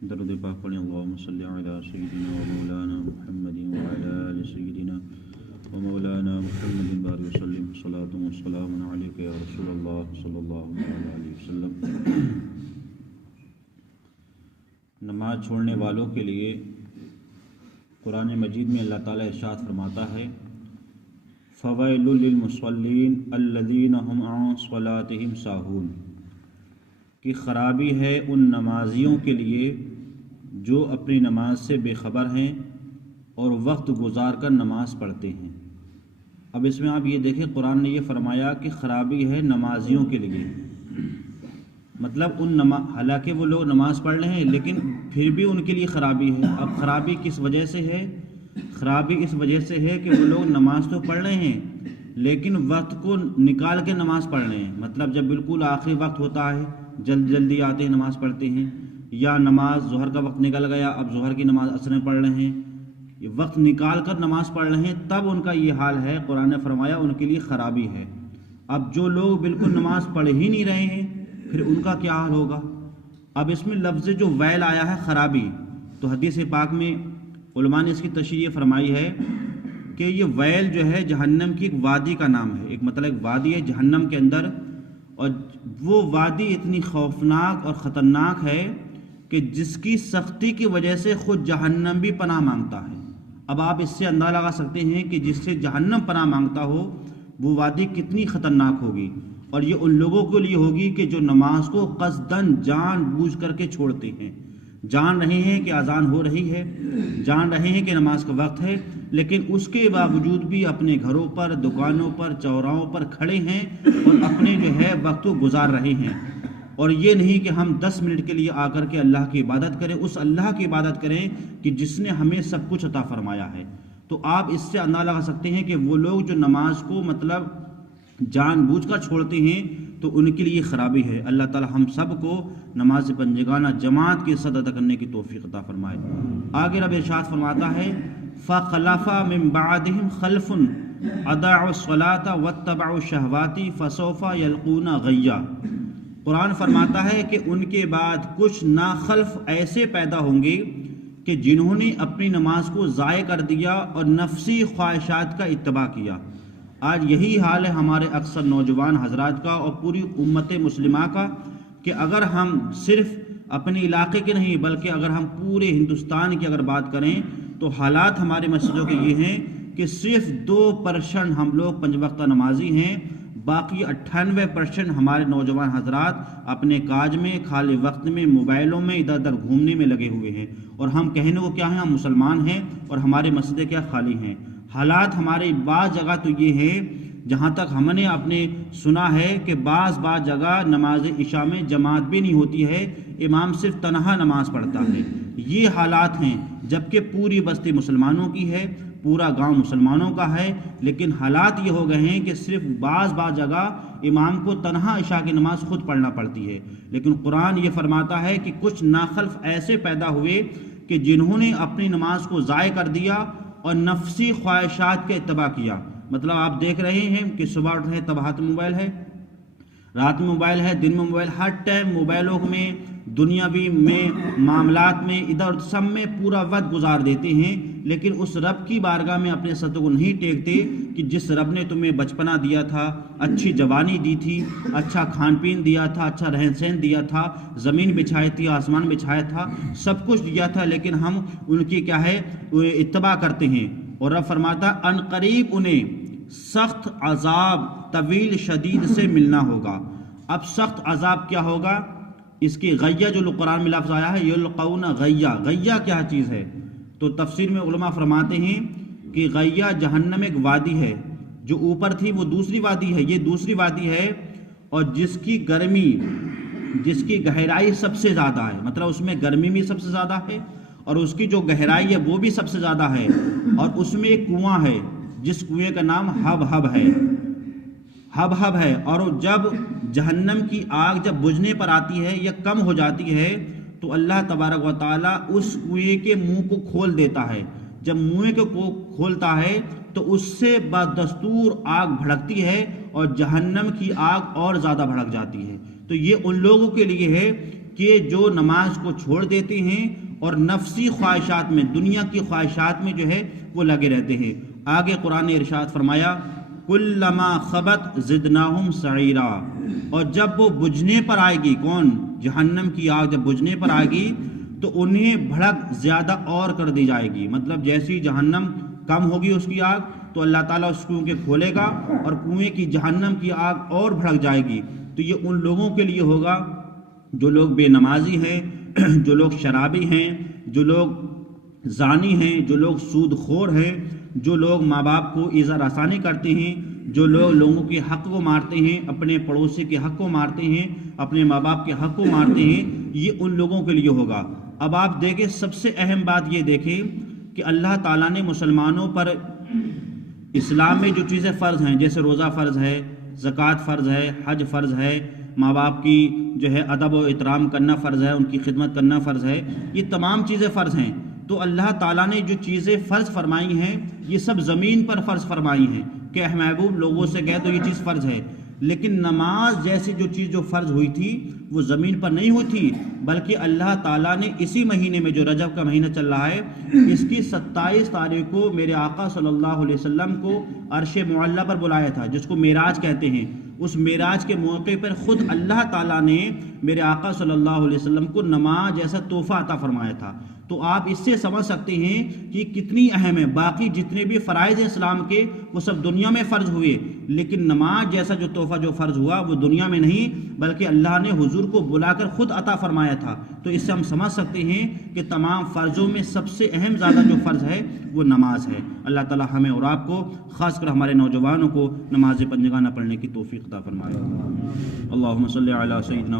درود پاک پڑھیں اللہم صلی علی سیدنا و مولانا محمد و علی آل سیدنا و مولانا محمد بارک وسلم صلاۃ و سلام علیک یا رسول اللہ صلی اللہ علیہ وسلم۔ نماز چھوڑنے والوں کے لیے قرآن مجید میں اللہ تعالیٰ ارشاد فرماتا ہے فویل للمصلین الذین هم عن صلاتهم ساہون، کہ خرابی ہے ان نمازیوں کے لیے جو اپنی نماز سے بے خبر ہیں اور وقت گزار کر نماز پڑھتے ہیں۔ اب اس میں آپ یہ دیکھیں، قرآن نے یہ فرمایا کہ خرابی ہے نمازیوں کے لیے، مطلب حالانکہ وہ لوگ نماز پڑھ رہے ہیں لیکن پھر بھی ان کے لیے خرابی ہے۔ اب خرابی کس وجہ سے ہے؟ خرابی اس وجہ سے ہے کہ وہ لوگ نماز تو پڑھ رہے ہیں لیکن وقت کو نکال کے نماز پڑھ رہے ہیں، مطلب جب بالکل آخری وقت ہوتا ہے جلدی آتے ہیں نماز پڑھتے ہیں، یا نماز ظہر کا وقت نکل گیا اب ظہر کی نماز عصر میں پڑھ رہے ہیں، یہ وقت نکال کر نماز پڑھ رہے ہیں، تب ان کا یہ حال ہے۔ قرآن نے فرمایا ان کے لیے خرابی ہے۔ اب جو لوگ بالکل نماز پڑھ ہی نہیں رہے ہیں پھر ان کا کیا حال ہوگا؟ اب اس میں لفظ جو ویل آیا ہے خرابی، تو حدیث پاک میں علماء نے اس کی تشریح فرمائی ہے کہ یہ ویل جو ہے جہنم کی ایک وادی کا نام ہے، ایک مطلب ایک وادی ہے جہنم کے اندر، اور وہ وادی اتنی خوفناک اور خطرناک ہے کہ جس کی سختی کی وجہ سے خود جہنم بھی پناہ مانگتا ہے۔ اب آپ اس سے اندازہ لگا سکتے ہیں کہ جس سے جہنم پناہ مانگتا ہو وہ وادی کتنی خطرناک ہوگی، اور یہ ان لوگوں کے لیے ہوگی کہ جو نماز کو قصداً جان بوجھ کر کے چھوڑتے ہیں، جان رہے ہیں کہ اذان ہو رہی ہے، جان رہے ہیں کہ نماز کا وقت ہے، لیکن اس کے باوجود بھی اپنے گھروں پر، دکانوں پر، چوراہوں پر کھڑے ہیں اور اپنے جو ہے وقت کو گزار رہے ہیں۔ اور یہ نہیں کہ ہم 10 منٹ کے لیے آ کر کے اللہ کی عبادت کریں، اس اللہ کی عبادت کریں کہ جس نے ہمیں سب کچھ عطا فرمایا ہے۔ تو آپ اس سے اندازہ لگا سکتے ہیں کہ وہ لوگ جو نماز کو مطلب جان بوجھ کر چھوڑتے ہیں تو ان کے لیے خرابی ہے۔ اللہ تعالی ہم سب کو نماز بندگانہ جماعت کے ساتھ ادا کرنے کی توفیق عطا فرمائے۔ آگے رب ارشاد فرماتا ہے فَخَلَفَ مِن بَعْدِهِمْ خَلْفٌ أَضَاعُوا الصَّلَاةَ وَاتَّبَعُوا الشَّهَوَاتِ فَسَوْفَ يَلْقُونَ غَيًّا۔ قرآن فرماتا ہے کہ ان کے بعد کچھ ناخلف ایسے پیدا ہوں گے کہ جنہوں نے اپنی نماز کو ضائع کر دیا اور نفسی خواہشات کا اتباع کیا۔ آج یہی حال ہے ہمارے اکثر نوجوان حضرات کا اور پوری امت مسلمہ کا، کہ اگر ہم صرف اپنے علاقے کے نہیں بلکہ اگر ہم پورے ہندوستان کی اگر بات کریں تو حالات ہمارے مسجدوں کے یہ ہیں کہ صرف 2% ہم لوگ 5 وقتہ نمازی ہیں، باقی 98% ہمارے نوجوان حضرات اپنے کاج میں، خالی وقت میں، موبائلوں میں ادھر ادھر گھومنے میں لگے ہوئے ہیں، اور ہم کہنے کو کیا ہیں، ہم مسلمان ہیں اور ہمارے مسجدیں کیا خالی ہیں۔ حالات ہمارے بعض جگہ تو یہ ہے، جہاں تک ہم نے اپنے سنا ہے کہ بعض جگہ نماز عشاء میں جماعت بھی نہیں ہوتی ہے، امام صرف تنہا نماز پڑھتا ہے۔ یہ حالات ہیں، جبکہ پوری بستی مسلمانوں کی ہے، پورا گاؤں مسلمانوں کا ہے، لیکن حالات یہ ہو گئے ہیں کہ صرف بعض جگہ امام کو تنہا عشاء کی نماز خود پڑھنا پڑتی ہے۔ لیکن قرآن یہ فرماتا ہے کہ کچھ ناخلف ایسے پیدا ہوئے کہ جنہوں نے اپنی نماز کو ضائع کر دیا اور نفسی خواہشات کے اتباع کیا۔ مطلب آپ دیکھ رہے ہیں کہ صبح اٹھ رہے ہیں تب ہاتھ میں موبائل ہے، رات میں موبائل ہے، دن میں موبائل، ہر ٹائم موبائلوں میں، دنیاوی میں، معاملات میں، ادھر سب میں پورا وقت گزار دیتے ہیں، لیکن اس رب کی بارگاہ میں اپنے سطح کو نہیں ٹیکتے کہ جس رب نے تمہیں بچپنا دیا تھا، اچھی جوانی دی تھی، اچھا کھان پین دیا تھا، اچھا رہن سہن دیا تھا، زمین بچھائی تھی، آسمان بچھایا تھا، سب کچھ دیا تھا، لیکن ہم ان کی کیا ہے اتباع کرتے ہیں۔ اور رب فرماتا ان قریب انہیں سخت عذاب طویل شدید سے ملنا ہوگا۔ اب سخت عذاب کیا ہوگا؟ اس کی غیہ جو قرآن میں لفظ آیا ہے یلقون غیہ، غیہ کیا چیز ہے؟ تو تفسیر میں علماء فرماتے ہیں کہ غیہ جہنم ایک وادی ہے، جو اوپر تھی وہ دوسری وادی ہے، یہ دوسری وادی ہے، اور جس کی گرمی، جس کی گہرائی سب سے زیادہ ہے، مطلب اس میں گرمی بھی سب سے زیادہ ہے اور اس کی جو گہرائی ہے وہ بھی سب سے زیادہ ہے، اور اس میں ایک کنواں ہے جس کنویں کا نام ہب ہے، ہب ہے، اور جب جہنم کی آگ جب بجھنے پر آتی ہے یا کم ہو جاتی ہے تو اللہ تبارک و تعالیٰ اس کنویں کے منہ کو کھول دیتا ہے۔ جب منہ کو کھولتا ہے تو اس سے بدستور آگ بھڑکتی ہے اور جہنم کی آگ اور زیادہ بھڑک جاتی ہے۔ تو یہ ان لوگوں کے لیے ہے کہ جو نماز کو چھوڑ دیتے ہیں اور نفسی خواہشات میں، دنیا کی خواہشات میں جو ہے وہ لگے رہتے ہیں۔ آگے قرآن نے ارشاد فرمایا کلما خبت زدناہم سعیرا، اور جب وہ بجھنے پر آئے گی، کون؟ جہنم کی آگ جب بجھنے پر آئے گی تو انہیں بھڑک زیادہ اور کر دی جائے گی۔ مطلب جیسی جہنم کم ہوگی اس کی آگ تو اللہ تعالیٰ اس کنویں کے کھولے گا اور کنویں کی جہنم کی آگ اور بھڑک جائے گی۔ تو یہ ان لوگوں کے لیے ہوگا جو لوگ بے نمازی ہیں، جو لوگ شرابی ہیں، جو لوگ زانی ہیں، جو لوگ سود خور ہیں، جو لوگ ماں باپ کو ایذا رسانی کرتے ہیں، جو لوگ لوگوں کے حق کو مارتے ہیں، اپنے پڑوسی کے حق کو مارتے ہیں، اپنے ماں باپ کے حق کو مارتے ہیں، یہ ان لوگوں کے لیے ہوگا۔ اب آپ دیکھیں، سب سے اہم بات یہ دیکھیں کہ اللہ تعالیٰ نے مسلمانوں پر اسلام میں جو چیزیں فرض ہیں، جیسے روزہ فرض ہے، زکوٰۃ فرض ہے، حج فرض ہے، ماں باپ کی جو ہے ادب و احترام کرنا فرض ہے، ان کی خدمت کرنا فرض ہے، یہ تمام چیزیں فرض ہیں۔ تو اللہ تعالیٰ نے جو چیزیں فرض فرمائی ہیں یہ سب زمین پر فرض فرمائی ہیں کہ اے محبوب لوگوں سے کہے تو یہ چیز فرض ہے، لیکن نماز جیسی جو چیز جو فرض ہوئی تھی وہ زمین پر نہیں ہوئی تھی، بلکہ اللہ تعالیٰ نے اسی مہینے میں جو رجب کا مہینہ چل رہا ہے اس کی 27 تاریخ کو میرے آقا صلی اللہ علیہ وسلم کو عرش معلیٰ پر بلایا تھا، جس کو معراج کہتے ہیں۔ اس معراج کے موقع پر خود اللہ تعالیٰ نے میرے آقا صلی اللہ علیہ وسلم کو نماز جیسا تحفہ عطا فرمایا تھا۔ تو آپ اس سے سمجھ سکتے ہیں کہ کتنی اہم ہے۔ باقی جتنے بھی فرائض اسلام کے وہ سب دنیا میں فرض ہوئے، لیکن نماز جیسا جو تحفہ جو فرض ہوا وہ دنیا میں نہیں بلکہ اللہ نے حضور کو بلا کر خود عطا فرمایا تھا۔ تو اس سے ہم سمجھ سکتے ہیں کہ تمام فرضوں میں سب سے اہم زیادہ جو فرض ہے وہ نماز ہے۔ اللہ تعالی ہمیں اور آپ کو، خاص کر ہمارے نوجوانوں کو، نماز پنجگانہ پڑھنے کی توفیق عطا فرمائے۔ اللہم صلی علی سیدنا